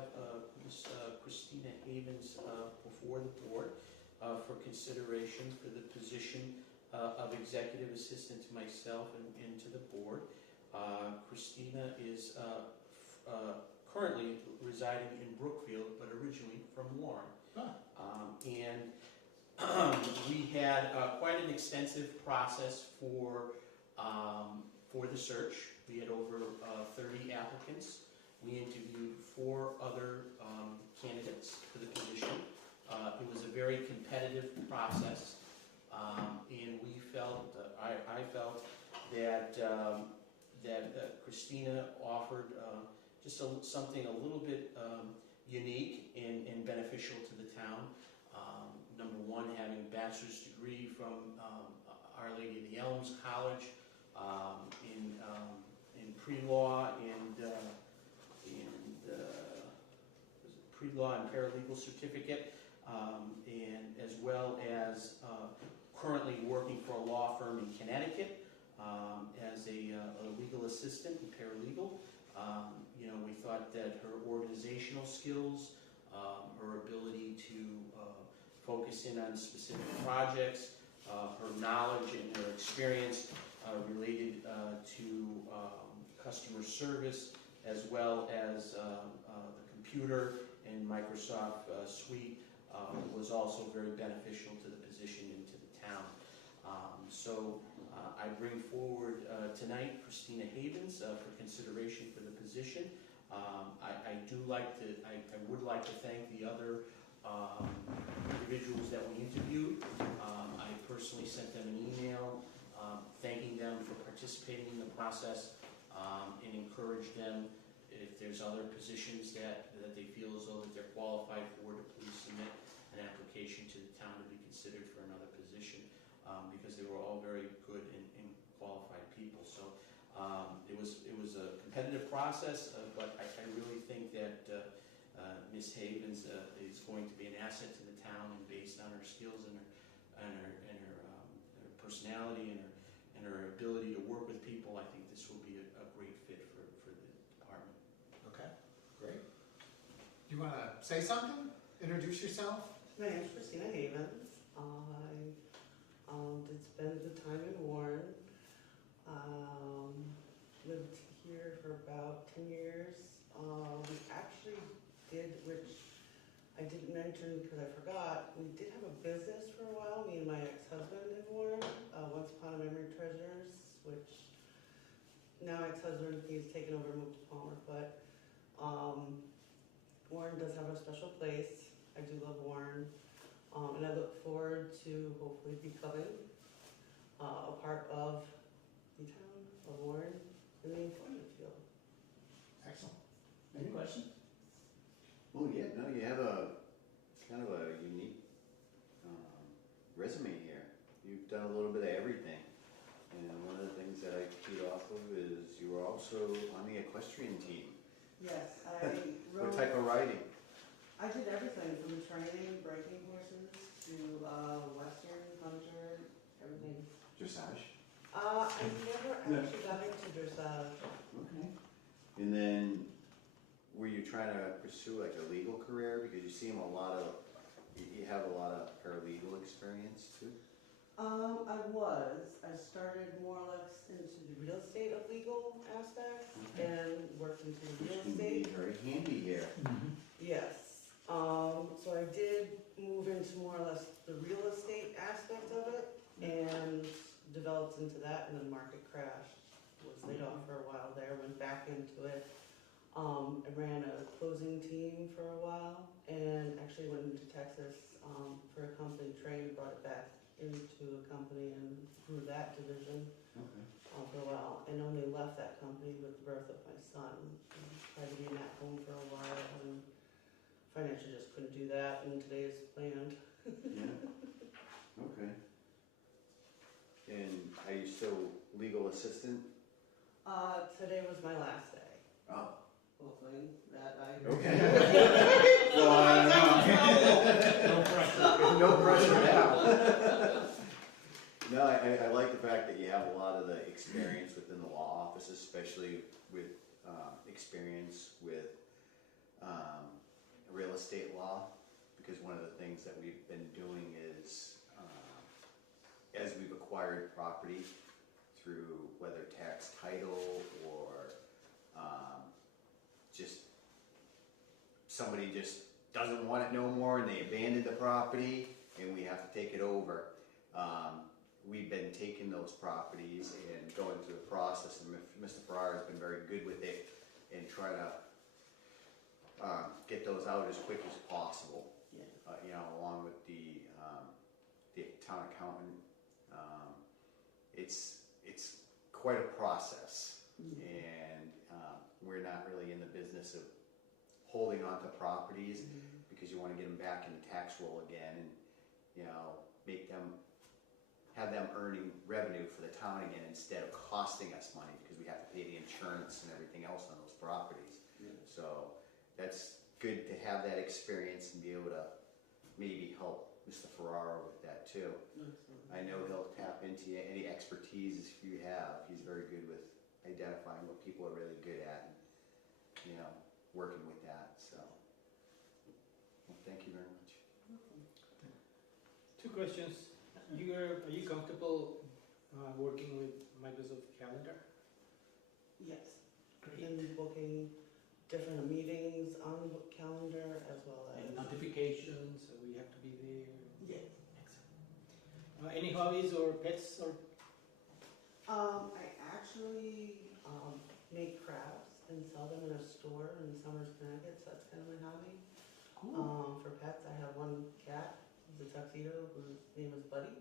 have Ms. Christina Havens before the board for consideration for the position of executive assistant to myself and to the board. Christina is currently residing in Brookfield, but originally from Warren. And we had quite an extensive process for the search. We had over 30 applicants. We interviewed 4 other candidates for the position. It was a very competitive process, and we felt, I felt that Christina offered just something a little bit unique and beneficial to the town. Number one, having a bachelor's degree from Our Lady of the Elms College in pre-law and pre-law and paralegal certificate, and as well as currently working for a law firm in Connecticut as a legal assistant and paralegal. We thought that her organizational skills, her ability to focus in on specific projects, her knowledge and her experience related to customer service, as well as the computer and Microsoft suite, was also very beneficial to the position and to the town. So I bring forward tonight Christina Havens for consideration for the position. I would like to thank the other individuals that we interviewed. I personally sent them an email thanking them for participating in the process, and encourage them, if there's other positions that they feel as though that they're qualified for, to please submit an application to the town to be considered for another position, because they were all very good and qualified people. So it was a competitive process, but I really think that Ms. Havens is going to be an asset to the town, and based on her skills and her personality and her ability to work with people, I think this will be a great fit for the department. Okay, great. Do you want to say something? Introduce yourself? My name is Christina Havens. I did spend the time in Warren. Lived here for about 10 years. We actually did, which I didn't mention because I forgot, we did have a business for a while, me and my ex-husband in Warren, Once Upon a Memory Treasures, which now ex-husband, he's taken over and moved to Palmer, but Warren does have a special place. I do love Warren, and I look forward to hopefully becoming a part of the town of Warren in the employment field. Excellent. Any questions? Well, yeah, no, you have a kind of a unique resume here. You've done a little bit of everything. And one of the things that I keyed off of is you were also on the equestrian team. Yes, I What type of riding? I did everything from training, breaking horses to Western, hunter, everything. Dressage? I never actually got into dressage. Okay. And then, were you trying to pursue like a legal career? Because you seem you have a lot of paralegal experience too. I started more or less into the real estate of legal aspects and worked into the real Which can estate. be very handy here. Yes. So I did move into more or less the real estate aspect of it and developed into that, and then market crashed. Was laid off for a while there, went back into it. I ran a closing team for a while and actually went into Texas for a company, trained, brought it back into a company and grew that division for a while, and only left that company with the birth of my son. Tried to be in that home for a while and financially just couldn't do that in today's land. Yeah. Okay. And are you still legal assistant? Today was my last day. Oh. Hopefully that I... Okay. Well, I don't know. No pressure now. No, I like the fact that you have a lot of the experience within the law office, especially with experience with real estate law, because one of the things that we've been doing is, as we've acquired property through whether tax title or just somebody just doesn't want it no more and they abandon the property and we have to take it over. We've been taking those properties and going through the process, and Mr. Farrar has been very good with it and try to get those out as quick as possible. Yeah. You know, along with the town accountant. It's quite a process, and we're not really in the business of holding on to properties because you want to get them back in the tax roll again, and you know, have them earning revenue for the town again instead of costing us money because we have to pay the insurance and everything else on those properties. Yeah. So that's good to have that experience and be able to maybe help Mr. Ferraro with that too. I know he'll tap into any expertise you have. He's very good with identifying what people are really good at and, you know, working with that. So, well, thank you very much. Two questions. Are you comfortable working with Microsoft Calendar? Yes. And booking different meetings on the calendar as well And as. notifications, so we have to be there. Yes. Excellent. Any hobbies or pets or? I actually make crafts and sell them in a store in Somers, Connecticut, so that's kind of my hobby. Cool. For pets, I have one cat, the tuxedo, whose name is Buddy.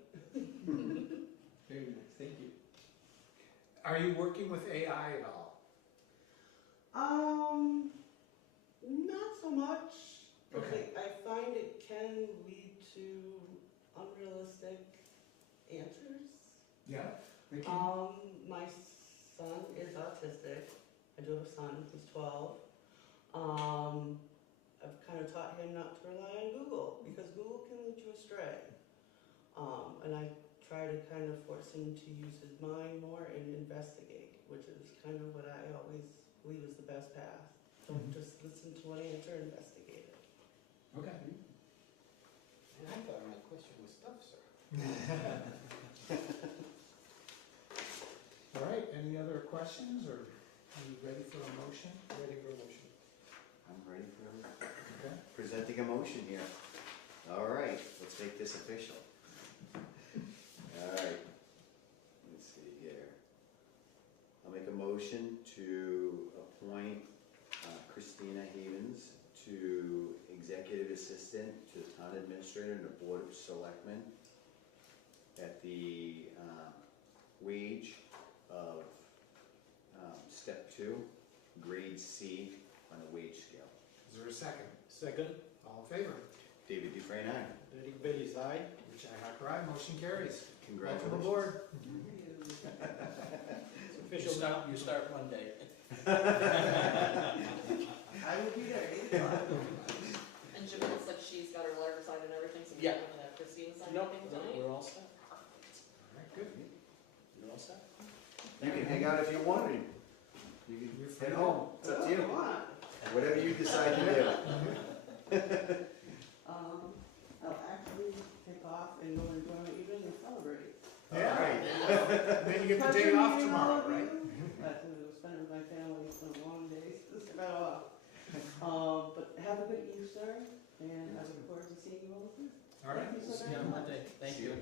Very nice, thank you. Are you working with AI at all? Not so much. Okay. I find it can lead to unrealistic answers. Yeah. My son is autistic. I do have a son, he's 12. I've kind of taught him not to rely on Google because Google can lead you astray. And I try to kind of force him to use his mind more and investigate, which is kind of what I always believe is the best path. Don't just listen to one answer, investigate it. Okay. And I thought my question was tough, sir. All right, any other questions, or are you ready for a motion? Ready for motion. I'm ready for Okay. presenting a motion here. All right, let's make this official. All right, let's see here. I'll make a motion to appoint Christina Havens to Executive Assistant to the Town Administrator and the Board of Selectmen at the wage of Step 2, Grade C on the wage scale. Is there a second? Second, All in favor? David Dufresne, aye. Derek Bailey's aye. Richi Hacker, aye. Motion carries. Congratulations. Welcome aboard. It's official now. You start Monday. I will be there, 8 o'clock. And Jamil said she's got her letter signed and everything, so we Yeah. don't have Christine sign No, anything tonight? we're all set. All right, good. You're all set? You can hang out if you want, and you You're can free head to- home. It's up to you. Come on. Whatever you decide to do. I'll actually take off and go and enjoy my evening and celebrate. Yeah. All right. Then you get the Pleasure day off meeting all tomorrow, of right? you. That's what I was spending with my family. It's been a long day, so it's about off. But have a good Easter, and I look forward to seeing you all soon. All right. Thank you so See you very on much. Monday. Thank See you.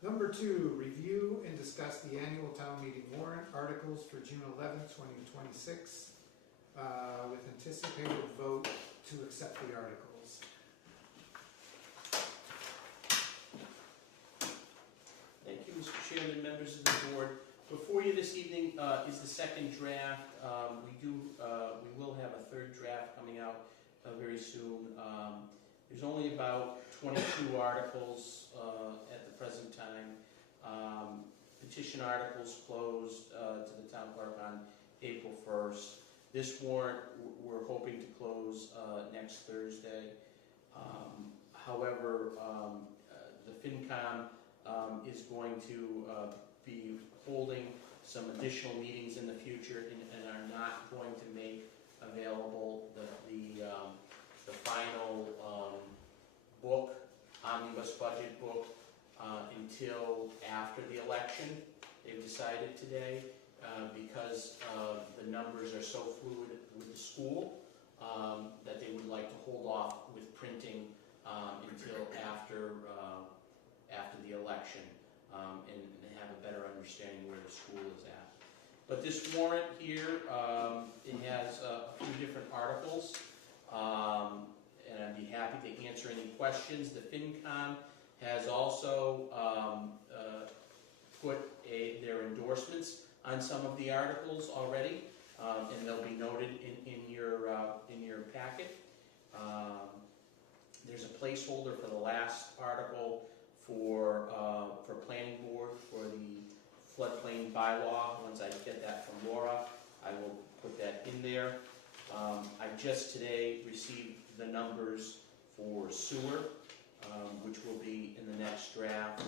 Number 2, review and discuss the annual town meeting warrant articles for June 11th, 2026, with anticipated vote to accept the articles. Thank you, Mr. Chairman, members of the board. Before you this evening is the second draft. We will have a third draft coming out very soon. There's only about 22 articles at the present time. Petition articles closed to the town clerk on April 1st. This warrant we're hoping to close next Thursday. However, the FinCom is going to be holding some additional meetings in the future and are not going to make available the final book, omnibus budget book, until after the election. They've decided today, because the numbers are so fluid with the school, that they would like to hold off with printing until after the election, and have a better understanding where the school is at. But this warrant here, it has a few different articles, and I'd be happy to answer any questions. The FinCom has also put their endorsements on some of the articles already, and they'll be noted in your packet. There's a placeholder for the last article for planning board for the floodplain bylaw. Once I get that from Laura, I will put that in there. I just today received the numbers for sewer, which will be in the next draft.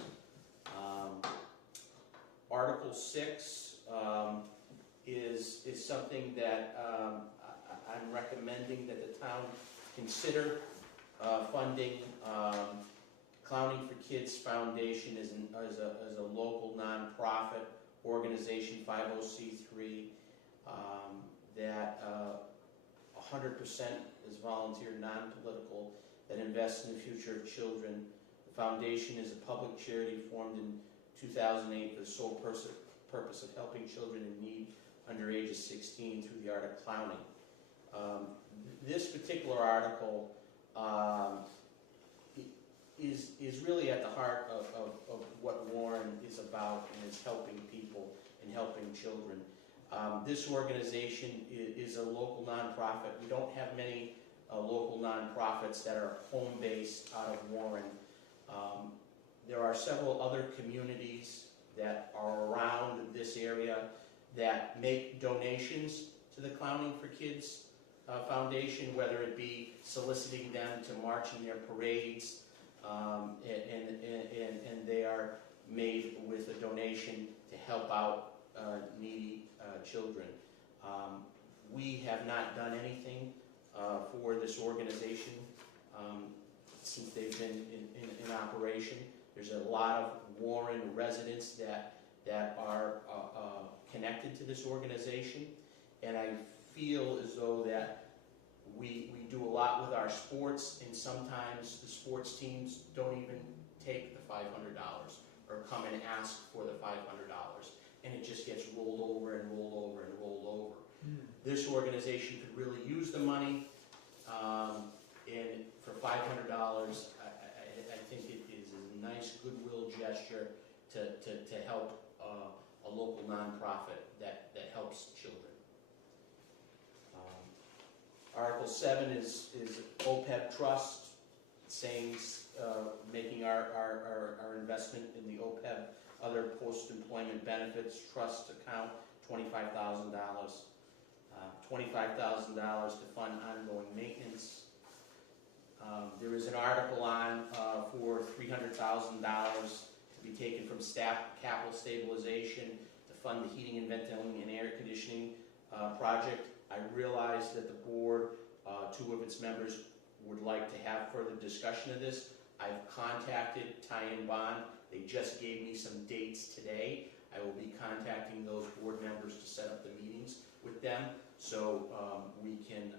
Article 6 is something that I'm recommending that the town consider funding. Clowning for Kids Foundation is a local nonprofit organization, 50c3, that 100% is volunteer, non-political, that invests in the future of children. The foundation is a public charity formed in 2008 for the sole purpose of helping children in need under age of 16 through the art of clowning. This particular article is really at the heart of what Warren is about, and is helping people and helping children. This organization is a local nonprofit. We don't have many local nonprofits that are home-based out of Warren. There are several other communities that are around this area that make donations to the Clowning for Kids Foundation, whether it be soliciting them to march in their parades, and they are made with a donation to help out needy children. We have not done anything for this organization since they've been in operation. There's a lot of Warren residents that are connected to this organization, and I feel as though that we do a lot with our sports, and sometimes the sports teams don't even take the $500 or come and ask for the $500, and it just gets rolled over and rolled over and rolled over. This organization could really use the money, and for $500, I think it is a nice goodwill gesture to help a local nonprofit that helps children. Article 7 is OPEB trust, saying making our investment in the OPEB other post-employment benefits trust account $25,000. $25,000 to fund ongoing maintenance. There is an article on for $300,000 to be taken from staff capital stabilization to fund the heating and ventilating and air conditioning project. I realize that the board, 2 of its members, would like to have further discussion of this. I've contacted Ty and Bond. They just gave me some dates today. I will be contacting those board members to set up the meetings with them, so we can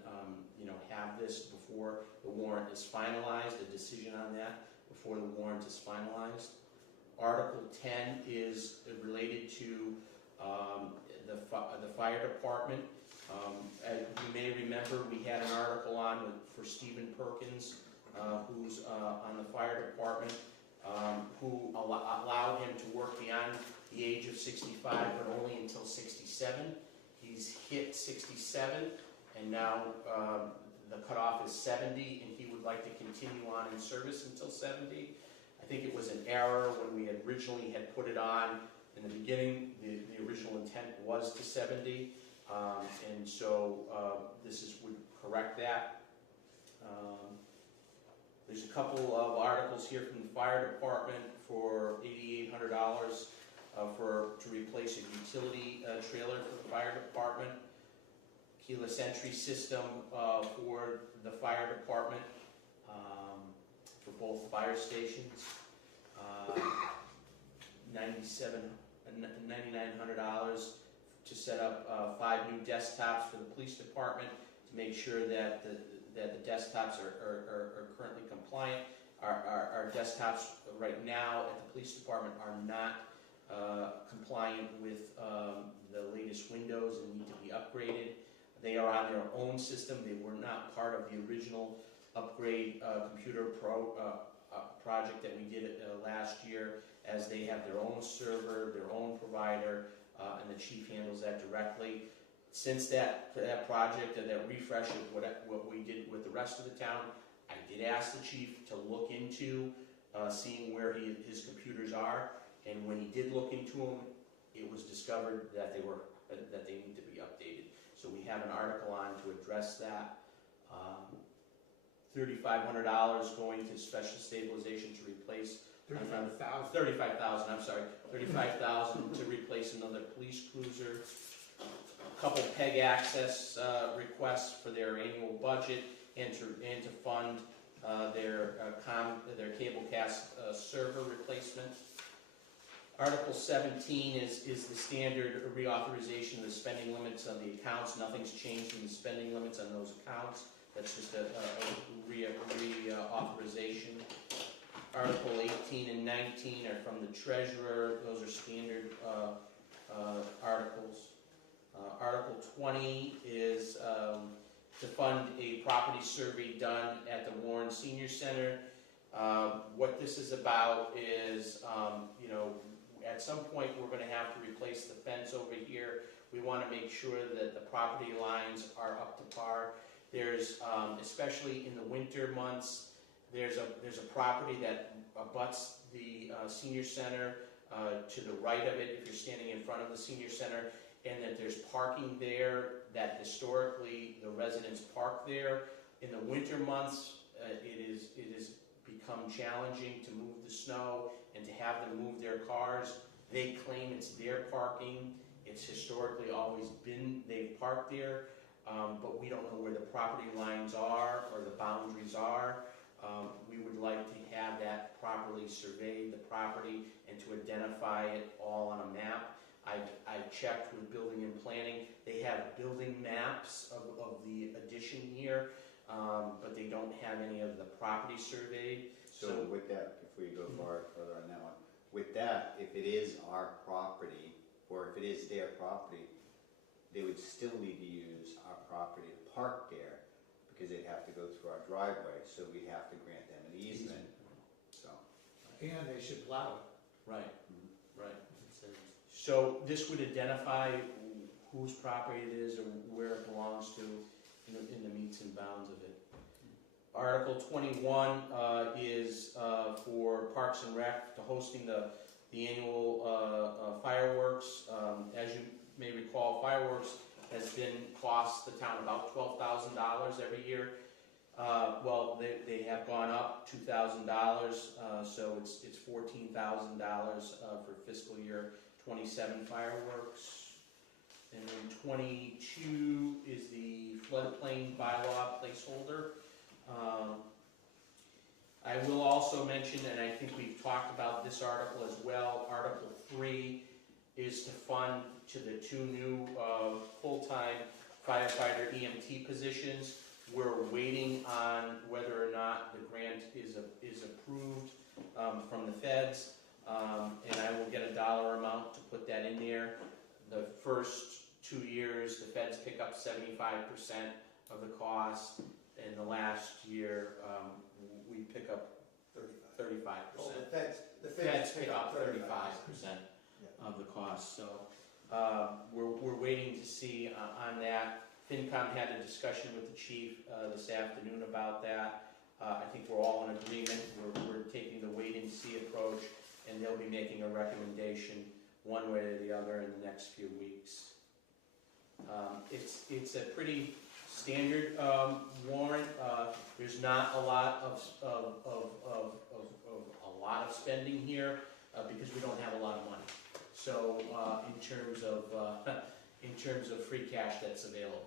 have this before the warrant is finalized, a decision on that before the warrant is finalized. Article 10 is related to the fire department. As you may remember, we had an article on for Stephen Perkins, who's on the fire department, who allowed him to work beyond the age of 65, but only until 67. He's hit 67, and now the cutoff is 70, and he would like to continue on in service until 70. I think it was an error when we originally had put it on. In the beginning, the original intent was to 70, and so this would correct that. There's a couple of articles here from the fire department for $8,800 to replace a utility fire department, keyless entry system for the fire department, for both fire stations. $9,900 to set up 5 new desktops for the police department to make sure that the desktops are currently compliant. Our desktops right now at the police department are not compliant with the latest Windows and need to be upgraded. They are on their own system. They were not part of the original upgrade computer project that we did last year, as they have their own server, their own provider, and the chief handles that directly. Since that project and that refresh of what we did with the rest of the town, I did ask the chief to look into seeing where his computers are, and when he did look into them, it was discovered that they need to be updated. So we have an article on to address that. $3,500 going to special stabilization to replace 35,000. 35,000. I'm sorry, 35,000 to replace another police cruiser. A couple PEG access requests for their annual budget, and to fund their cablecast server replacement. Article 17 is the standard reauthorization of the spending limits on the accounts. Nothing's changed in the spending limits on those accounts. That's just a reauthorization. Article 18 and 19 are from the treasurer. Those are standard articles. Article 20 is to fund a property survey done at the Warren Senior Center. What this is about is, at some point we're going to have to replace the fence over here. We want to make sure that the property lines are up to par. There's, especially in the winter months, there's a property that abuts the senior center to the right of it if you're standing in front of the senior center, and that there's parking there that historically the residents park there. In the winter months, it has become challenging to move the snow and to have them move their cars. They claim it's their parking. It's historically always been they've parked there, but we don't know where the property lines are or the boundaries are. We would like to have that properly surveyed, the property, and to identify it all on a map. I've checked with building and planning. They have building maps of the addition here, but they don't have any of the property surveyed. So with that, if we go further on that one, with that, if it is our property, or if it is their property, they would still need to use our property to park there, because they'd have to go through our driveway, so we'd have to grant them an easement, so. And they should plow it. Right, right. So this would identify whose property it is or where it belongs to in the metes and bounds of it. Article 21 is for Parks and Rec, to hosting the annual fireworks. As you may recall, fireworks has been cost the town about $12,000 every year. Well, they have gone up $2,000, so it's $14,000 for fiscal year 27 fireworks. And then 22 is the floodplain bylaw placeholder. I will also mention, and I think we've talked about this article as well, Article 3 is to fund to the 2 new full-time firefighter EMT positions. We're waiting on whether or not the grant is approved from the feds, and I will get a dollar amount to put that in there. The first 2 years, the feds pick up 75% of the cost, and the last year we pick up 35%. Oh, the Feds pick up 35% of the cost, so we're waiting to see on that. FinCom had a discussion with the chief this afternoon about that. I think we're all in agreement. We're taking the wait-and-see approach, and they'll be making a recommendation one way or the other in the next few weeks. It's a pretty standard warrant. There's not a lot of spending here because we don't have a lot of money. So in terms of in terms of free cash that's available.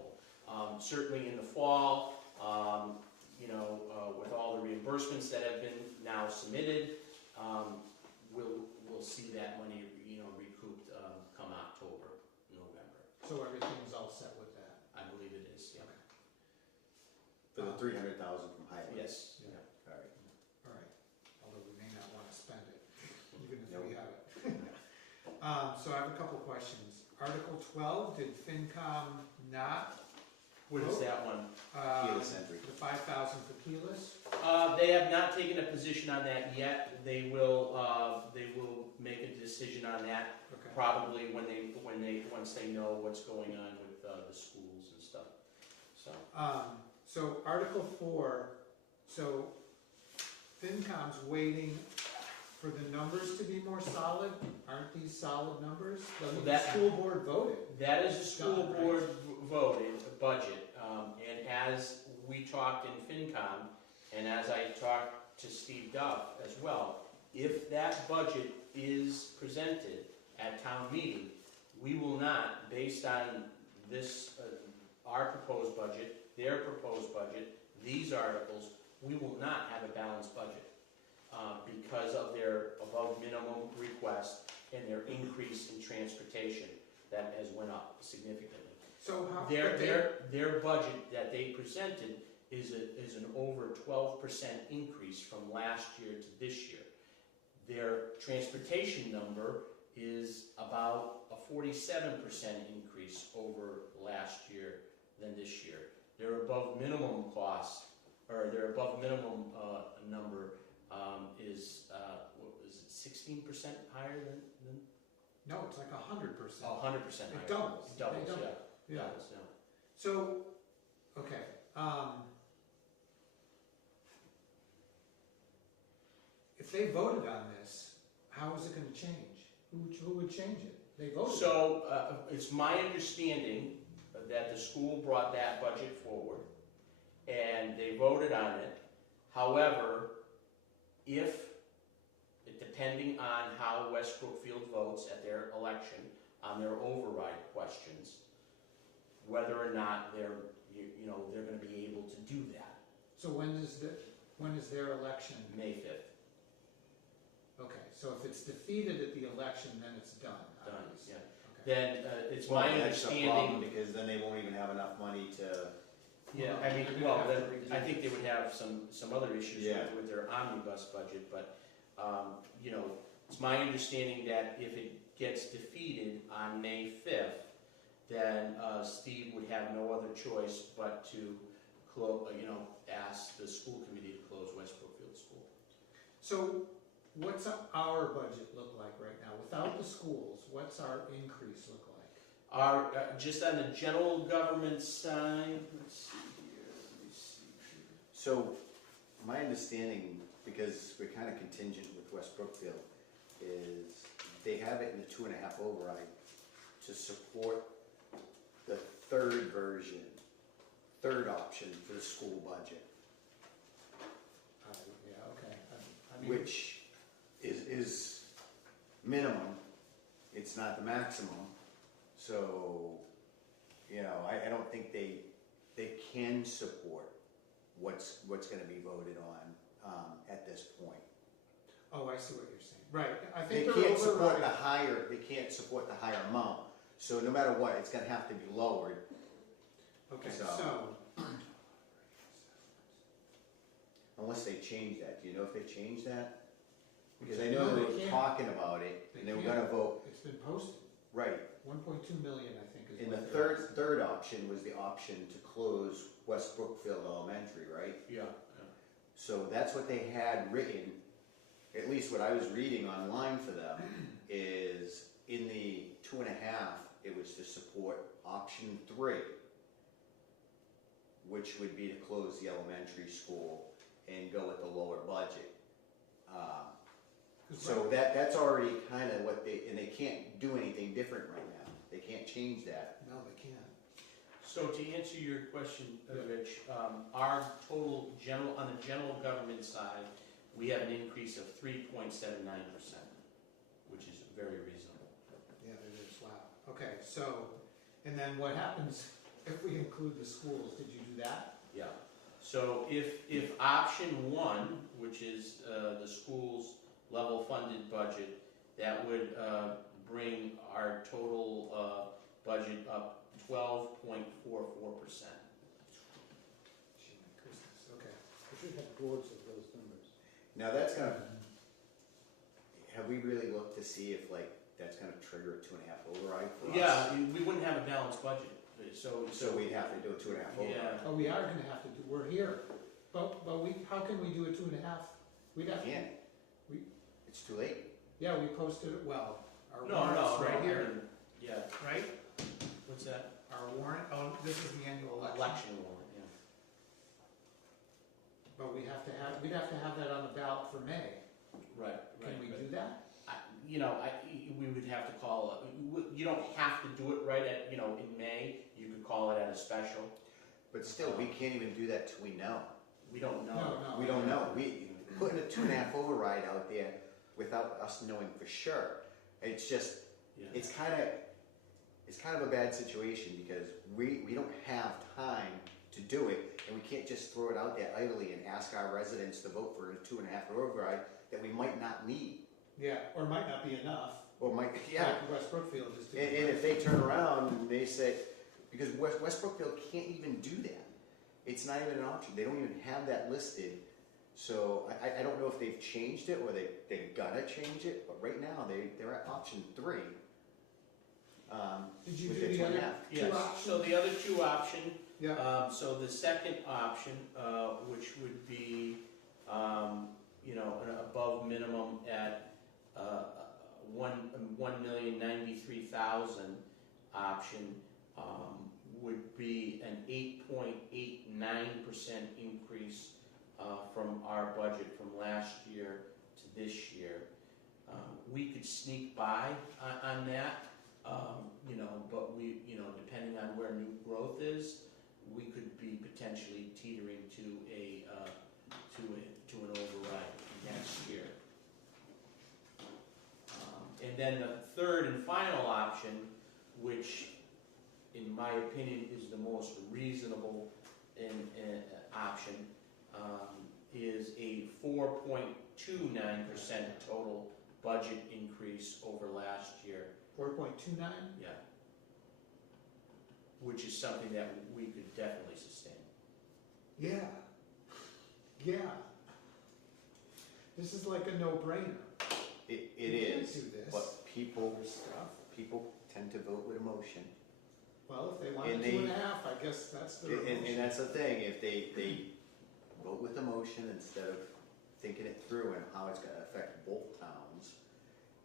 Certainly in the fall, with all the reimbursements that have been now submitted, we'll see that money, recouped come October, November. So everything's all set with that? I believe it is, yeah. For the 300,000 from highway? Yes. Yeah. All right. All right, although we may not want to spend it, even if Nope. we have it. So I have a couple questions. Article 12, did FinCom not? What is that one? Keyless entry. The 5,000 for keyless? They have not taken a position on that yet. They will make a decision on that Okay. probably once they know what's going on with the schools and stuff. So Article 4, so FinCom's waiting for the numbers to be more solid? Aren't these solid numbers? I mean, the That- school board voted. That is a school Done, right? board voted budget, and as we talked in FinCom, and as I talked to Steve Duff as well, if that budget is presented at town meeting, we will not, based on this, our proposed budget, their proposed budget, these articles, we will not have a balanced budget because of their above minimum request and their increase in transportation that has went up significantly. So how? Their budget that they presented is an over 12% increase from last year to this year. Their transportation number is about a 47% increase over last year than this year. Their above minimum cost, or their above minimum number is, what was it, 16% higher than? No, it's like 100%. Oh, 100% higher. It doubles. It doubles, They double. yeah. Yeah. Doubles, yeah. So, okay, if they voted on this, how is it gonna change? Who would change it? They voted. So, it's my understanding that the school brought that budget forward, and they voted on it. However, depending on how West Brookfield votes at their election, on their override questions, whether or not they're gonna be able to do that, So when is their election? May 5th, Okay, so if it's defeated at the election, then it's done. done, obviously. yeah. Okay. Then, it's Well, my that's a problem, understanding, because then they won't even have enough money to, yeah, I mean, They're gonna well, have to then, reduce. I think they would have some other issues Yeah. with their omnibus budget, but, it's my understanding that if it gets defeated on May 5th, then Steve would have no other choice but to ask the school committee to close West Brookfield School. So what's our budget look like right now? Without the schools, what's our increase look like? Our, just on the general government side, let's see here. so my understanding, because we're kind of contingent with West Brookfield, is they have it in the 2.5 override to support the third option for the school budget, Yeah, okay. I mean, which is minimum, it's not the maximum. So, I don't think they can support what's gonna be voted on at this point. oh, I see what you're saying. Right, I They think they're can't support the overriding. they can't support the higher amount, so no matter what, it's gonna have to be lowered. Okay, So- so, Unless they change that, do you know if they changed that? Because I No, know they they were can't. talking about it, They and they were can't. gonna vote, it's been posted, right. 1.2 million, I think is And what the they're third option was the option to close West Brookfield Elementary, right? Yeah. So that's what they had written, at least what I was reading online for them, is in the 2.5, it was to support option 3, which would be to close the elementary school and go with the lower budget. 'Cause So that's already kind of what and they can't do anything different right now. They can't change that. No, they can't. So to answer your question, Yeah. Rich, our total on the general government side, we have an increase of 3.79%, which is very reasonable. Yeah, it is, wow. Okay, so, And then what happens if we include the schools? Did you do that? Yeah, so if option one, which is the school's level funded budget, that would bring our total budget up 12.44%. Gee, my Christmas, okay. We should have boards of those numbers. Now that's gonna, have we really looked to see if like, that's gonna trigger a 2.5 override for us? Yeah, we wouldn't have a balanced budget, so. So we'd have to do a 2.5 override. Yeah, Oh, we are gonna have to do, we're here, but how can we do a 2.5? We'd have to, Can't. It's too late. yeah, we posted it, well, our no, warrant's right I here, mean, yeah, right? what's that? Our warrant, oh, this is the annual election. Election warrant, yeah. But we'd have to have that on the ballot for May. Right, Can right. we right. do that? We would have to call, you don't have to do it right at, in May, you could call it at a special. But still, we can't even do that till we know. We don't know. No. We don't know. We putting a 2.5 override out there without us knowing for sure. It's just, Yeah. it's kind of a bad situation because we don't have time to do it, and we can't just throw it out there idly and ask our residents to vote for a 2.5 override that we might not need. Yeah, or it might not be enough. Or might, yeah. Like West Brookfield is doing. And if they turn around and they say, because West Brookfield can't even do that. It's not even an option. They don't even have that listed. So I don't know if they've changed it or they're gonna change it, but right now they're at option 3. Did you with do their the other 2.5. two Yes, options? so the other two option, Yeah, so the second option, which would be, an above minimum at, 1,093,000 option, would be an 8.89% increase, from our budget from last year to this year. We could sneak by on that, but we, depending on where new growth is, we could be potentially teetering to an override next year. And then the third and final option, which in my opinion is the most reasonable option, is a 4.29% total budget increase over last year. 4.29? Yeah. Which is something that we could definitely sustain. Yeah. Yeah. This is like a no-brainer. It You can't is, do this. but people Stuff. tend to vote with emotion. Well, if they want And a 2.5, I guess that's their And emotion. that's the thing, if they vote with emotion instead of thinking it through and how it's gonna affect both towns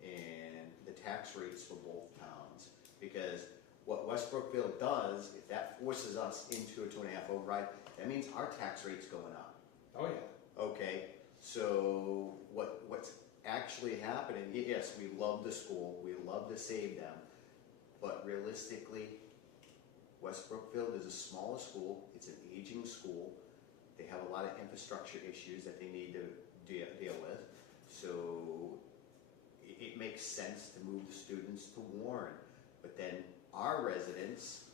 and the tax rates for both towns. Because what West Brookfield does, if that forces us into a 2.5 override, that means our tax rate's going up. Oh, yeah. Okay, so what's actually happening, yes, we love the school, we love to save them, but realistically, West Brookfield is a smaller school, it's an aging school, they have a lot of infrastructure issues that they need to deal with, so it makes sense to move the students to Warren, but then our residents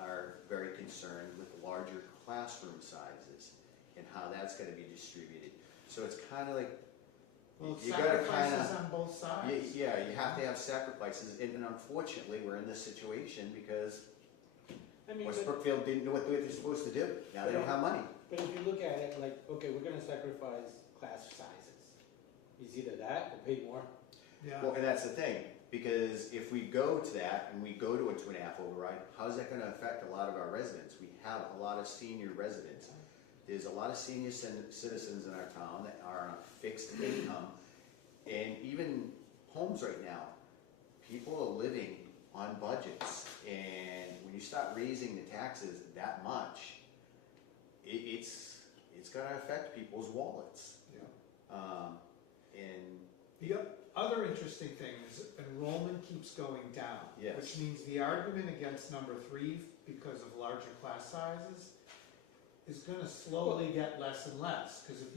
are very concerned with larger classroom sizes and how that's gonna be distributed. So it's kind of like, Well, you gotta sacrifices kinda- on both sides. yeah, you have to have sacrifices, and unfortunately, we're in this situation because I mean, West but Brookfield didn't know what they're supposed to do. Now they don't have money. if you look at it, like, okay, we're gonna sacrifice class sizes. It's either that or pay more. Yeah. Well, and that's the thing, because if we go to that and we go to a 2.5 override, how's that gonna affect a lot of our residents? We have a lot of senior residents. There's a lot of senior citizens in our town that are on a fixed income, and even homes right now, people are living on budgets, and when you start raising the taxes that much, it's gonna affect people's wallets. Yeah. And The other interesting thing is enrollment keeps going down. Yes. Which means the argument against number 3, because of larger class sizes, is gonna slowly get less and less. Because if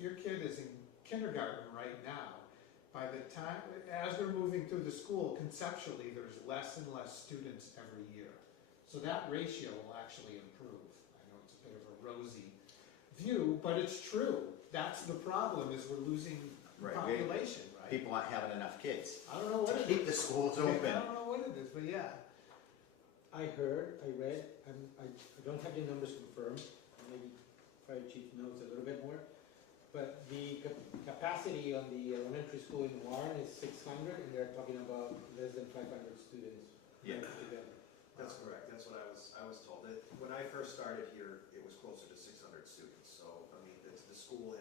your kid is in kindergarten right now, by the time, as they're moving through the school, conceptually, there's less and less students every year. So that ratio will actually improve. I know it's a bit of a rosy view, but it's true. That's the problem, is we're losing Right. population, right? People aren't having enough kids I don't know what to it keep is. the schools I open. don't know what it is, but yeah. I heard, I read, I don't have the numbers confirmed, maybe Fire Chief knows a little bit more, but the capacity on the elementary school in Warren is 600, and they're talking about less than 500 students. Yeah. Together. That's correct, that's what I was told. That when I first started here, it was closer to 600 students. So, I mean, the school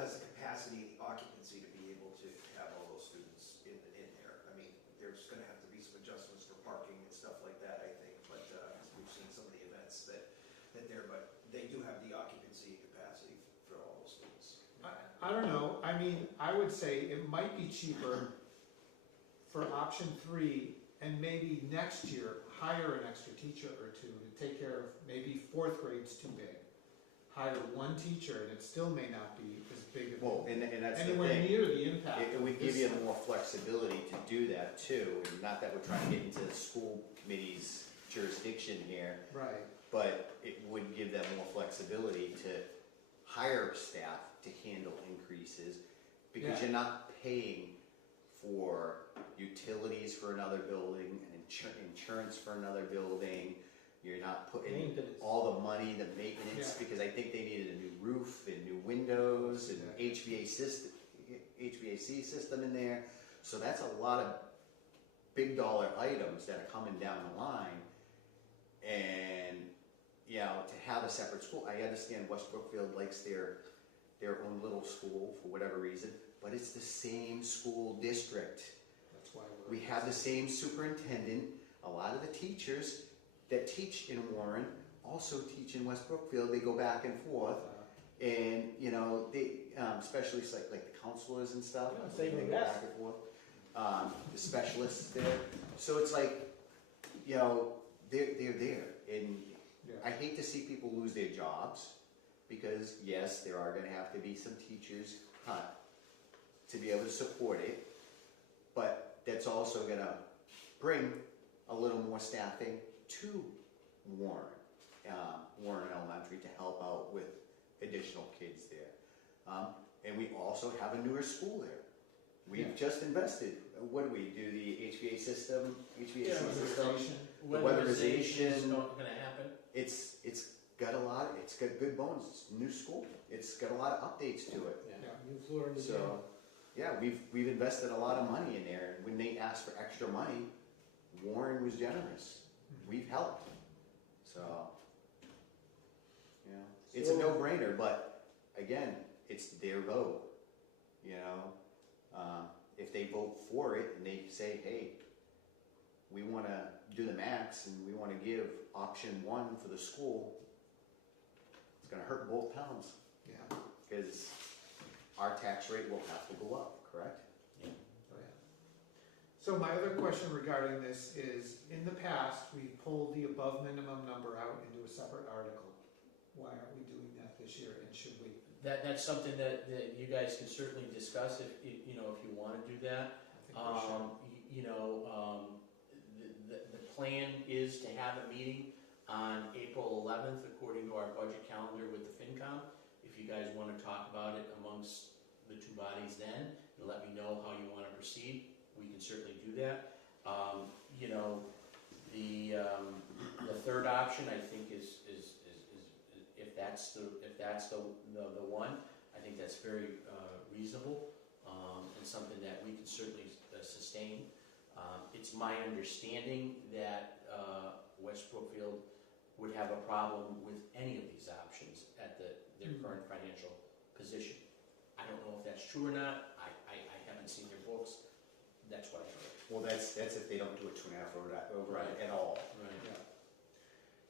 has the capacity, occupancy to be able to have all those students in there. I mean, there's gonna have to be some adjustments for parking and stuff like that, I think, but, we've seen some of the events but they do have the occupancy capacity for all those students. I don't know, I mean, I would say it might be cheaper for option 3, and maybe next year, hire an extra teacher or two to take care of, maybe 4th grade's too big. Hire one teacher, and it still may not be as big of Well, and that's the anywhere thing. near the impact. It of would give this you stuff. more flexibility to do that too, and not that we're trying to get into the school committee's jurisdiction here, Right, but it would give them more flexibility to hire staff to handle increases, because Yeah. you're not paying for utilities for another building, and insurance for another building, you're not putting Maintenance. all the money, the maintenance, Yeah. because I think they needed a new roof and new windows and Yeah. HVAC system in there. So that's a lot of big dollar items that are coming down the line. And, you know, to have a separate school, I understand West Brookfield likes their own little school for whatever reason, but it's the same school district. that's why We have the same superintendent. A lot of the teachers that teach in Warren also teach in West Brookfield. They go back and forth, and you know they, especially like the counselors and stuff. Yeah, same they with go us. back and forth. The specialists there. So it's like, you know, they're there, and Yeah. I hate to see people lose their jobs, because yes, there are going to have to be some teachers cut to be able to support it, but that's also going to bring a little more staffing to Warren, Warren Elementary, to help out with additional kids there. And we also have a newer school there. We've Yeah. just invested. What do we do? The HVAC system, Yeah, system. Weatherization is Weatherization. not gonna happen. It's got a lot. It's got good bones. It's a new school. It's got a lot of updates to it. Yeah, Yeah. new floor in the gym. So, yeah, we've invested a lot of money in there, and when they asked for extra money, Warren was generous. We've helped. So, yeah, it's a So- no-brainer, but again, it's their vote. You know, if they vote for it and they say, hey, we want to do the max and we want to give option 1 for the school, it's going to hurt both towns, Yeah, because our tax rate will have to go up, correct? oh yeah. So my other question regarding this is, in the past, we pulled the above minimum number out into a separate article. Why aren't we doing that this year, and should we? That's something that you guys can certainly discuss if you know, if you wanna do that. I think we should. The plan is to have a meeting on April 11th, according to our budget calendar with the FinCom. If you guys wanna talk about it amongst the two bodies then, and let me know how you wanna proceed, we can certainly do that. You know, the third option, I think, is if that's the one, I think that's very reasonable, and something that we can certainly sustain. It's my understanding that West Brookfield would have a problem with any of these options at their current financial position. I don't know if that's true or not. I haven't seen their books. That's what I heard. Well, that's if they don't do a 2.5 override Right. at all. Right. Yeah.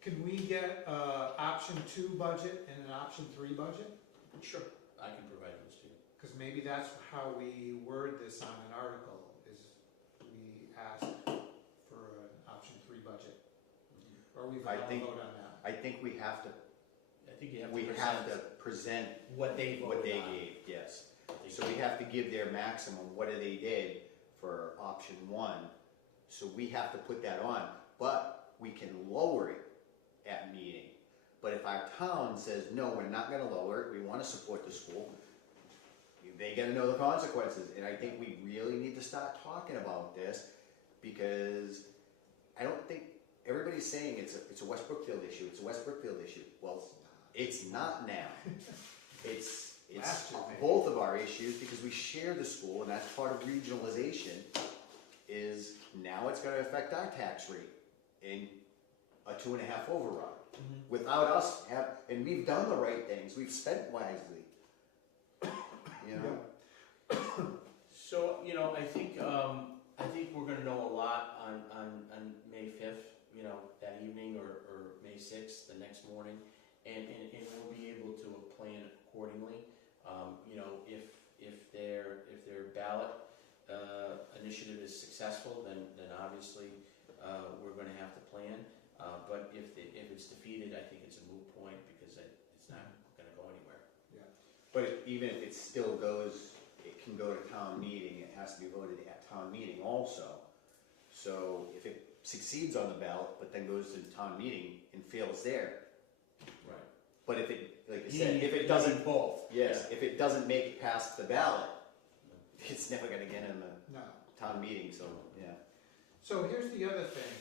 Can we get option 2 budget and an option 3 budget? Sure, I can provide those to you. Because maybe that's how we word this on an article, is we ask for an option 3 budget. Or we I vote think- on that. I think we have to I think you have to we present have to present what they what voted they on. gave. Yes, So we have to give their maximum, what they did for option one. So we have to put that on, but we can lower it at meeting. But if our town says, no, we're not gonna lower it, we wanna support the school, they gotta know the consequences. And I think we really need to start talking about this, because I don't think, everybody's saying it's a West Brookfield issue, it's a West Brookfield issue. Well, it's not now. It's Last year, maybe. both of our issues, because we share the school, and that's part of regionalization, is now it's gonna affect our tax rate in a 2.5 override. Without us and we've done the right things, we've spent wisely. You know? So, you know, I think we're gonna know a lot on May 5th, you know, that evening, or May 6th, the next morning, and we'll be able to plan accordingly. You know, if their ballot initiative is successful, then obviously we're gonna have to plan. But if it's defeated, I think it's a moot point, because it's not gonna go anywhere. But even if it still goes, it can go to town meeting, it has to be voted at town meeting also. So if it succeeds on the ballot, but then goes to town meeting and fails there. Right. But if it, like I said, if it doesn't, both. yes, if it doesn't make it past the ballot, it's never gonna get in the No. town meeting, so, yeah. So here's the other thing.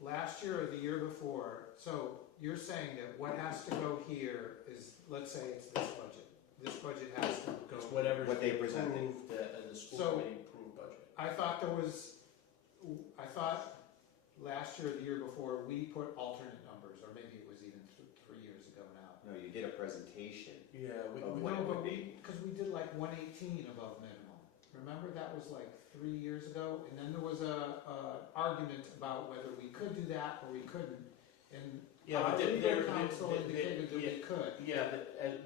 Last year or the year before, so you're saying that what has to go here is, let's say it's this budget. This budget has to go. It's whatever's What they presented. approved, the school So- committee approved budget. I thought last year or the year before, we put alternate numbers, or maybe it was even 3 years ago now. No, you did a presentation. Yeah, Of what No, it would but be. because we did like 118 above minimum. Remember, that was like 3 years ago? And then there was a argument about whether we could do that or we couldn't. And Yeah, our but legal counsel they- indicated that we could. Yeah,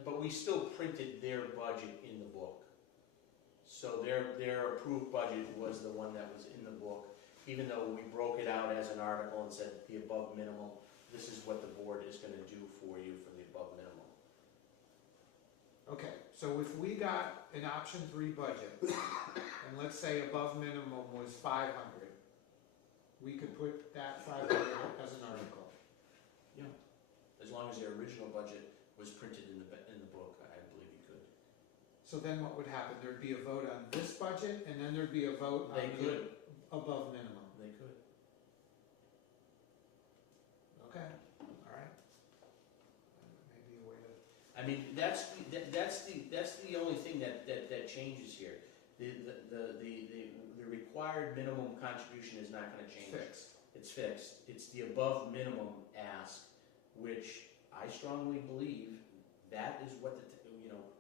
but we still printed their budget in the book. So their approved budget was the one that was in the book, even though we broke it out as an article and said the above minimum, this is what the board is gonna do for you for the above minimum. Okay, so if we got an option 3 budget, and let's say above minimum was 500, we could put that 500 as an article. As long as their original budget was printed in the book, I believe you could. So then what would happen? There'd be a vote on this budget, and then there'd be a vote on They the could, above minimum. they could. Okay, all right. Maybe a way to. I mean, that's the only thing that changes here. The required minimum contribution is not gonna change. Fixed. It's fixed. It's the above minimum ask, which I strongly believe that is what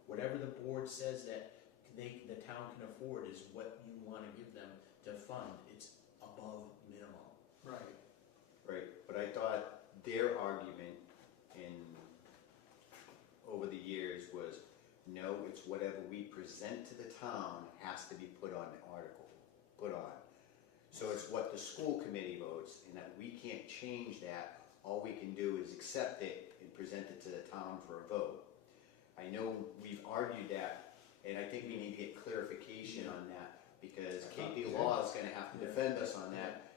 whatever the board says that the town can afford is what you wanna give them to fund. It's above minimum. Right. Right, but I thought their argument over the years was, no, it's whatever we present to the town has to be put on the article, put on. So it's what the school committee votes, and that we can't change that. All we can do is accept it and present it to the town for a vote. I know we've argued that, and I think we need to get clarification on that, because KP Law is gonna have to defend us on that.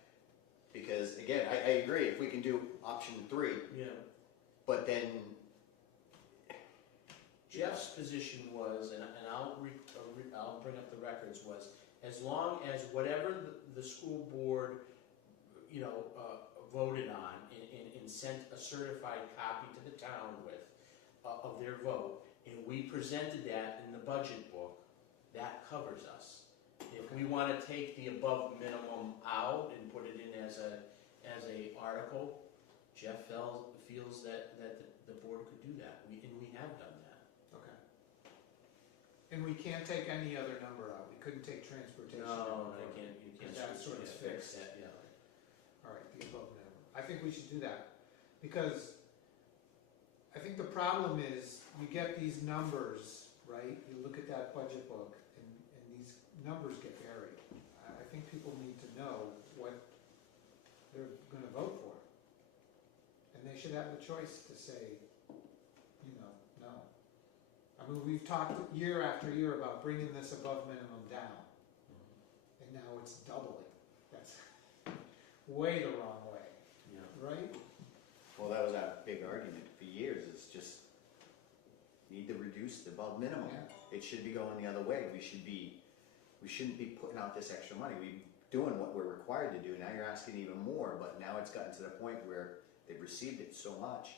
Because again, I agree, if we can do option 3, Yeah. but then, Jeff's position was, and I'll bring up the records, was as long as whatever the school board, voted on and sent a certified copy to the town with, of their vote, and we presented that in the budget book, that covers us. If we wanna take the above minimum out and put it in as a article, Jeff feels that the board could do that, and we have done that. Okay. And we can't take any other number out. We couldn't take transportation. out. You can't. That sort of fix fixed. that, yeah. All right, the above minimum. I think we should do that, because I think the problem is, you get these numbers, right? You look at that budget book, and these numbers get buried. I think people need to know what they're gonna vote for. And they should have the choice to say, no. And mean, we've talked year after year about bringing this above minimum down, and now it's doubling. That's way the wrong way, Yeah. right? Well, that was our big argument for years, is just need to reduce the above minimum. Yeah. It should be going the other way. We shouldn't be putting out this extra money. We're doing what we're required to do. Now you're asking even more, but now it's gotten to the point where they've received it so much.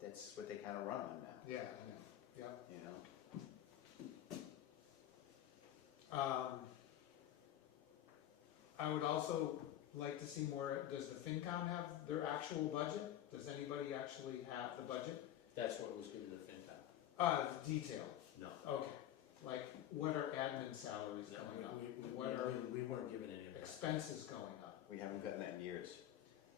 That's what they kind of run on now, Yeah, I know, yep. you know? I would also like to see more, does the FinCom have their actual budget? Does anybody actually have the budget? That's what was given to FinCom. Detail, No. okay. Like, what are admin salaries No, going up? we What are we weren't given any of that. expenses going up? We haven't gotten that in years.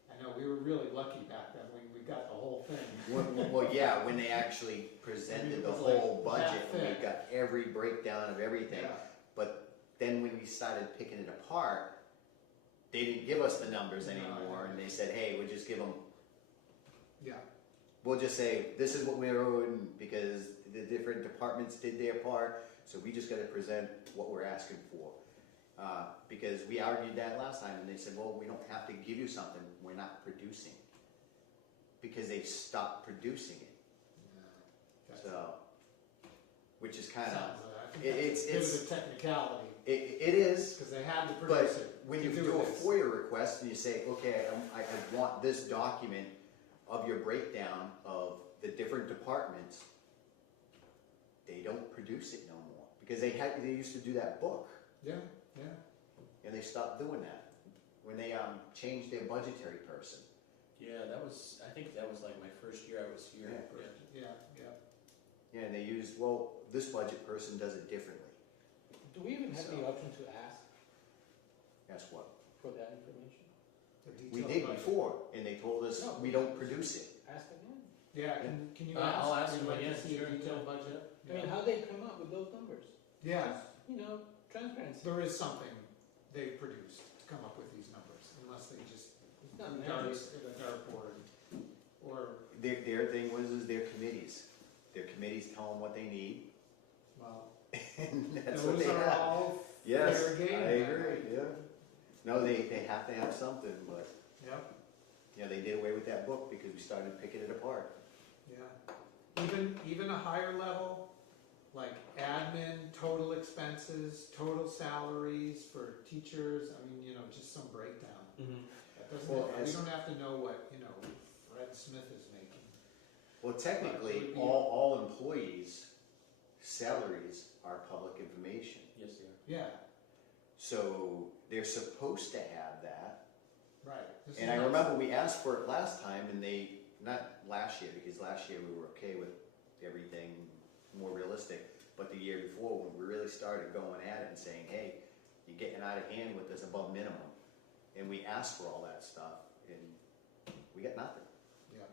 I know, we were really lucky back then, we got the whole thing. Well, yeah, when they actually presented the It was like whole budget, that and we thick. got every breakdown of everything. Yeah. But then when we started picking it apart, they didn't give us the numbers No, I anymore, know. and they said, hey, we'll just give them, Yeah, we'll just say, this is what we're owing, because the different departments did their part, so we just gotta present what we're asking for. Because we argued that last time, and they said, well, we don't have to give you something, we're not producing. Because they've stopped producing it, that's, so, which is kinda, sounds, I think it's- that's a bit of a technicality, it is, because they had to but produce it. when to you do a this. FOIA request and you say, okay, I want this document of your breakdown of the different departments, they don't produce it no more, because they used to do that book, Yeah, yeah, and they stopped doing that, when they, changed their budgetary person. Yeah, I think that was like my first year I was here. Yeah. yeah. Yeah, and they used, well, this budget person does it differently. Do we even have the So- option to ask Guess what? for that information? The We detailed did budget. before, and they told us No. we don't produce it. Ask again? Yeah, can you I'll ask? ask Would you them like to again, see a sure, detailed yeah. budget? I mean, how they come up with those numbers? Yeah, You know, transparency. there is something they produced to come up with these numbers, unless they just It's not dart magic. at a dartboard, or, Their thing was their committees. Their committees tell them what they need, well, and that's what those they are have. all Yes, fair game. I then, agree, right? yeah. No, they have to have something, but, Yep, yeah, they did away with that book because we started picking it apart. yeah. Even a higher level, like admin, total expenses, total salaries for teachers, I mean, just some breakdown. Mhm. That doesn't, Well, we as- don't have to know what, Fred Smith is making. Well, But it technically, would be- all employees' salaries are public information. Yes, they are. Yeah, So they're supposed to have that. right. This And is I not- remember we asked for it last time, and they, not last year, because last year we were okay with everything more realistic, but the year before, when we really started going at it and saying, hey, you're getting out of hand with this above minimum, and we asked for all that stuff, and we got nothing. Yeah.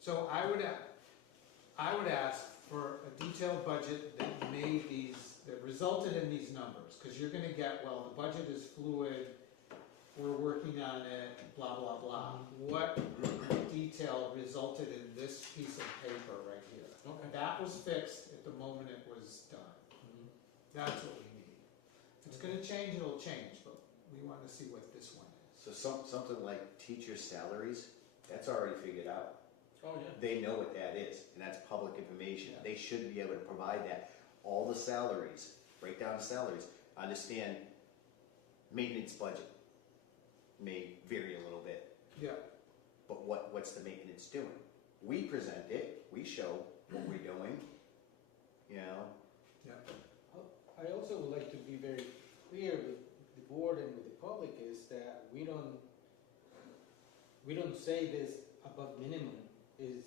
So I would ask for a detailed budget that resulted in these numbers, because you're gonna get, well, the budget is fluid, we're working on it, blah, blah, blah. What detail resulted in this piece of paper right here? Okay. That was fixed at the moment it was done. Mhm. That's what we need. If it's gonna change, it'll change, but we wanna see what this one is. So something like teacher salaries, that's already figured out. Oh, yeah. They know what that is, and that's public information. Yeah. They should be able to provide that. All the salaries, break down the salaries, understand maintenance budget may vary a little bit, Yeah, but what's the maintenance doing? We present it, we show what we're doing, you know? yeah, I also would like to be very clear with the board and with the public is that we don't say this above minimum is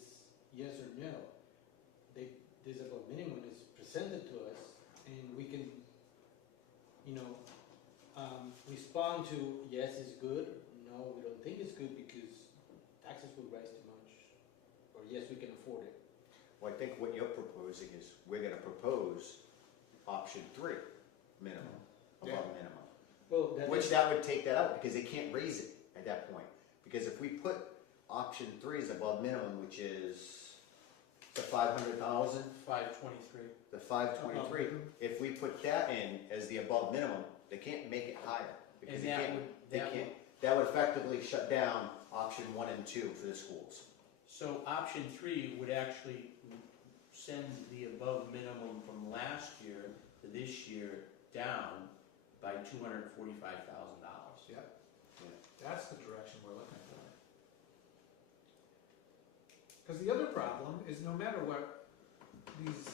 yes or no. This above minimum is presented to us and we can, respond to yes, it's good, no, we don't think it's good because taxes will rise too much, or yes, we can afford it. Well, I think what you're proposing is, we're gonna propose option 3, minimum, above Yeah. minimum. Well, Which that would take that out, because they can't raise it at that point. Because if we put option 3 as above minimum, which is The 500,000, 523. the 523, if we put that in as the above minimum, they can't make it higher. Because And they that can't, would, they that would, can't, that would effectively shut down option 1 and 2 for the schools. so option 3 would actually send the above minimum from last year to this year down by $245,000. Yep. That's the direction we're looking for. Because the other problem is no matter what these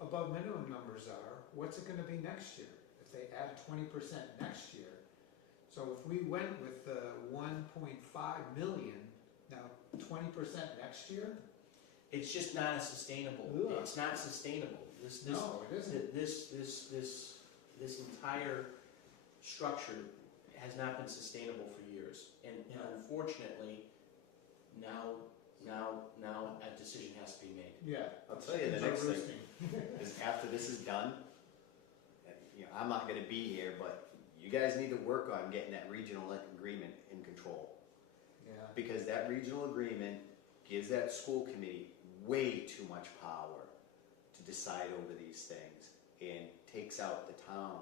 above minimum numbers are, what's it gonna be next year? If they add 20% next year, so if we went with the 1.5 million, now 20% next year? It's just not a sustainable, Ugh. it's not sustainable. No, it isn't. This entire structure has not been sustainable for years. And unfortunately, now a decision has to be made. Yeah. I'll tell you the Chickens are next thing. roosting. Is after this is done, you know, I'm not gonna be here, but you guys need to work on getting that regional agreement in control. Yeah. Because that regional agreement gives that school committee way too much power to decide over these things and takes out the town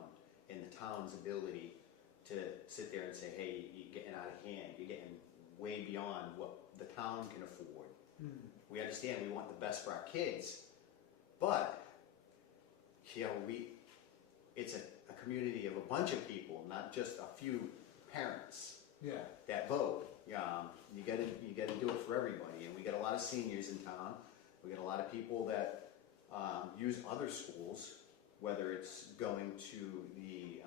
and the town's ability to sit there and say, hey, you're getting out of hand, you're getting way beyond what the town can afford. We understand we want the best for our kids, but, you know, it's a community of a bunch of people, not just a few parents Yeah. that vote. You gotta do it for everybody, and we got a lot of seniors in town. We got a lot of people that use other schools, whether it's going to the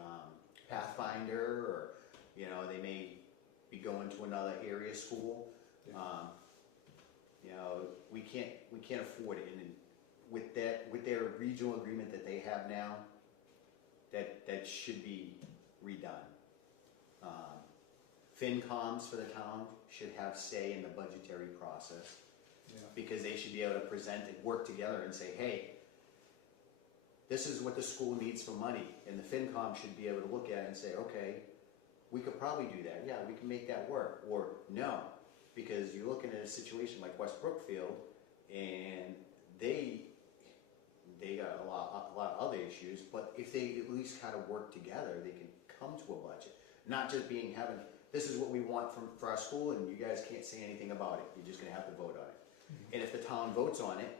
Pathfinder, or you know, they may be going to another area school. Yeah. You know, we can't afford it, and with their regional agreement that they have now, that should be redone. FinComs for the town should have say in the budgetary process, Yeah. because they should be able to present and work together and say, hey, this is what the school needs for money, and the FinCom should be able to look at it and say, okay, we could probably do that, yeah, we can make that work, or no, because you're looking at a situation like West Brookfield, and they got a lot of other issues, but if they at least kind of work together, they can come to a budget, not just having, this is what we want for our school, and you guys can't say anything about it, you're just gonna have to vote on it. And if the town votes on it,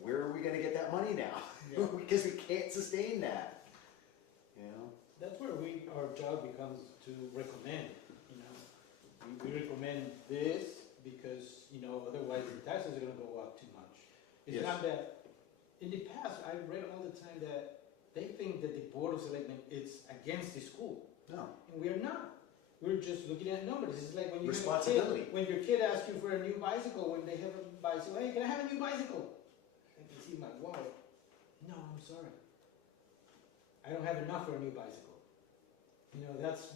where are we gonna get that money now? Yeah. Because we can't sustain that, you know? That's where our job becomes to recommend, you know. We recommend this because, you know, otherwise the taxes are gonna go up too much. It's Yes. not that, in the past, I read all the time that they think that the Board of Selectmen is against the school, No. and we are not. We're just looking at numbers. It's like when you have a Responsibility. kid, when your kid asks you for a new bicycle, when they have a bicycle, hey, can I have a new bicycle? I can see my wallet. No, I'm sorry. I don't have enough for a new bicycle. You know, that's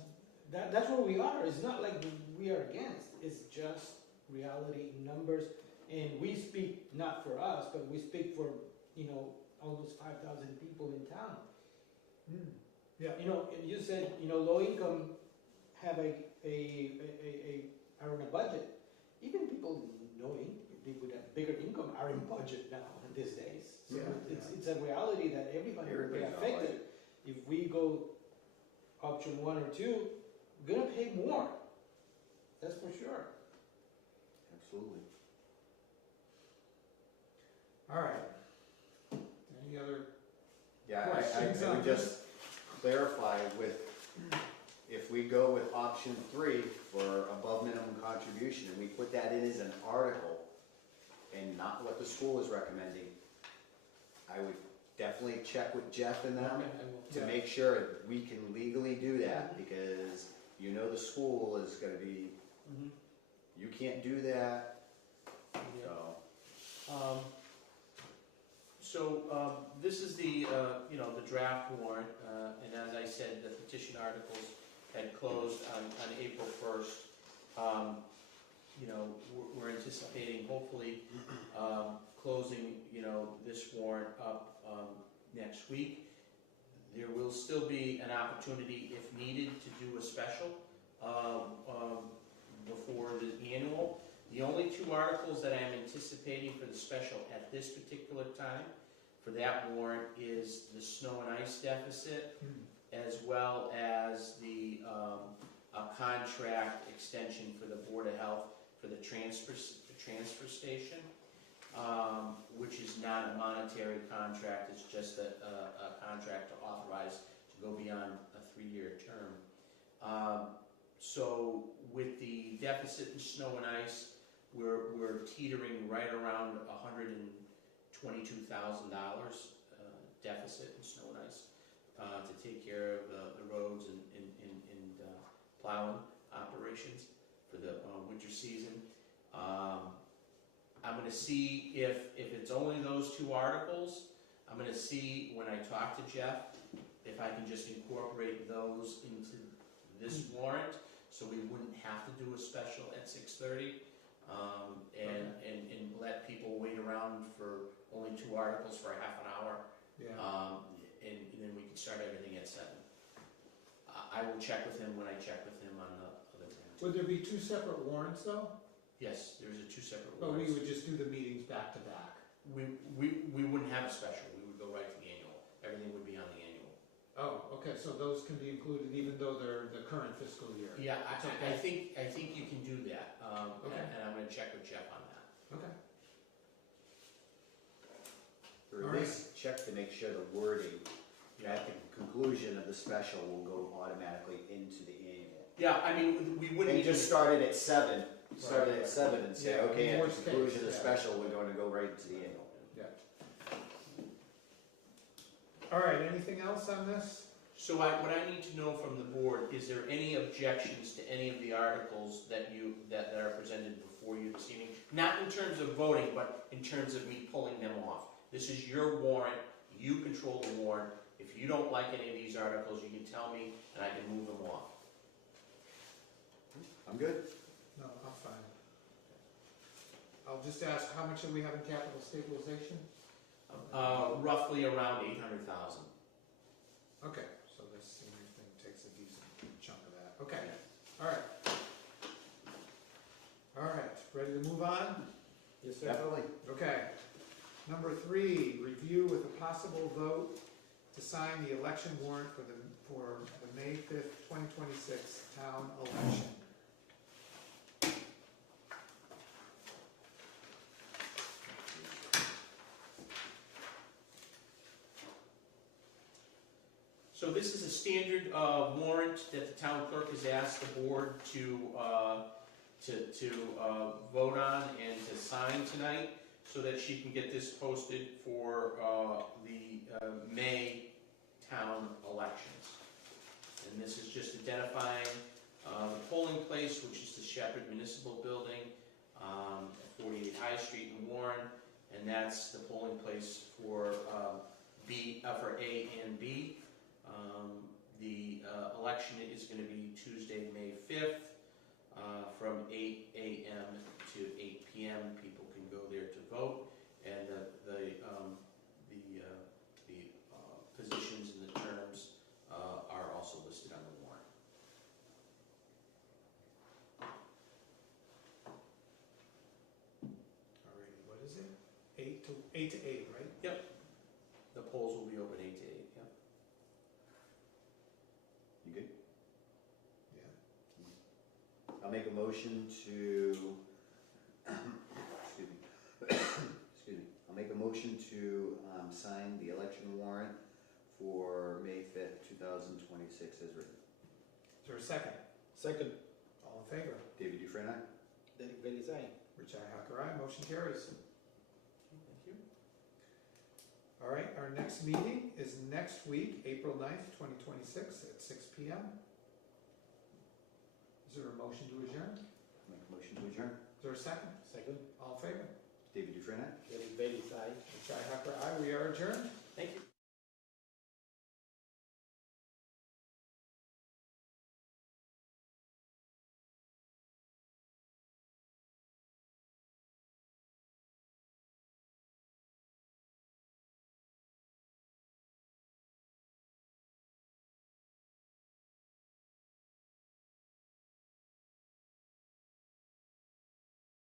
where we are. It's not like we are against. It's just reality, numbers, and we speak not for us, but we speak for, you know, almost 5,000 people in town. Yeah. You know, you said, you know, low income have are in a budget. Even people with a bigger income are in budget now these days. So Yeah. it's a reality that everybody will be Everybody's on affected. budget. If we go option 1 or 2, we're gonna pay more. That's for sure. Absolutely. All right. Any other? Yeah, Questions I on would just clarify with, if we go with option 3 for above minimum contribution, and we put that in as an article, and not what the school is recommending, I would definitely check with Jeff and them Okay, I will. to Yeah. make sure we can legally do that, because you know the school is gonna be, Mhm. you can't do that, Yeah. so. This is the, you know, the draft warrant, and as I said, the petition articles had closed on April 1st. You know, we're anticipating hopefully closing, you know, this warrant up next week. There will still be an opportunity, if needed, to do a special before the annual. The only two articles that I'm anticipating for the special at this particular time for that warrant is the snow and ice deficit, as well as the a contract extension for the Board of Health for the transfer station, which is not a monetary contract, it's just a contract to authorize to go beyond a 3-year term. So with the deficit in snow and ice, we're teetering right around $122,000 deficit in snow and ice to take care of the roads and plowing operations for the winter season. I'm going to see if it's only those two articles. I'm going to see when I talk to Jeff if I can just incorporate those into this warrant, so we wouldn't have to do a special at 6:30, and let people wait around for only two articles for a half an hour, Yeah. and then we can start everything at 7. I will check with him when I check with him on the other things. Would there be two separate warrants though? Yes, there's a 2 separate But we warrants. would just do the meetings back to back? We wouldn't have a special, we would go right to the annual. Everything would be on the annual. Oh, okay, so those can be included even though they're the current fiscal year? Yeah, It's I okay. think you can do that, Okay. and I'm gonna check with Jeff on that. Okay. Or All at least check to make sure the wording at the conclusion of the special will go automatically into the annual. Yeah, I mean, we wouldn't And even. just started at 7, and say, Yeah, okay, at the worst case, conclusion of the yeah. special, we're going to go right into the annual. All right, anything else on this? So what I need to know from the board, is there any objections to any of the articles that are presented before you this evening? Not in terms of voting, but in terms of me pulling them off. This is your warrant, you control the warrant. If you don't like any of these articles, you can tell me and I can move them off. I'm good. No, I'm fine. I'll just ask, how much do we have in capital stabilization? Roughly around 800,000. Okay, so this senior thing takes a decent chunk of that. Okay, all right. All right, ready to move on? Yes, sir. Definitely. Okay. Number 3, review with a possible vote to sign the election warrant for the May 5th, 2026 town election. So this is a standard warrant that the town clerk has asked the board to vote on and to sign tonight, so that she can get this posted for the May town elections. And this is just identifying the polling place, which is the Shepherd Municipal Building at 48 High Street in Warren, and that's the polling place for for A and B. The election is going to be Tuesday, May 5th, from 8 a.m. to 8 p.m. People can go there to vote, and the positions and the terms are also listed on the warrant. Alrighty, what is it? 8 to 8, right? The polls will be open 8 to 8. Yep. You good? Yeah. I'll make a motion to, excuse me, excuse me, I'll make a motion to sign the election warrant for May 5th, 2026 as written. Is there a second? Second, All in favor? David Dufresne, aye? Derek Bailey's aye. Rich Hacker, aye. Motion carries. Thank you. All right, our next meeting is next week, April 9th, 2026 at 6 p.m. Is there a motion to adjourn? Make a motion to adjourn. Is there a second? Second, All in favor? David Dufresne, aye? Derek Bailey's aye. Rich Hacker, aye. We are adjourned. Thank you.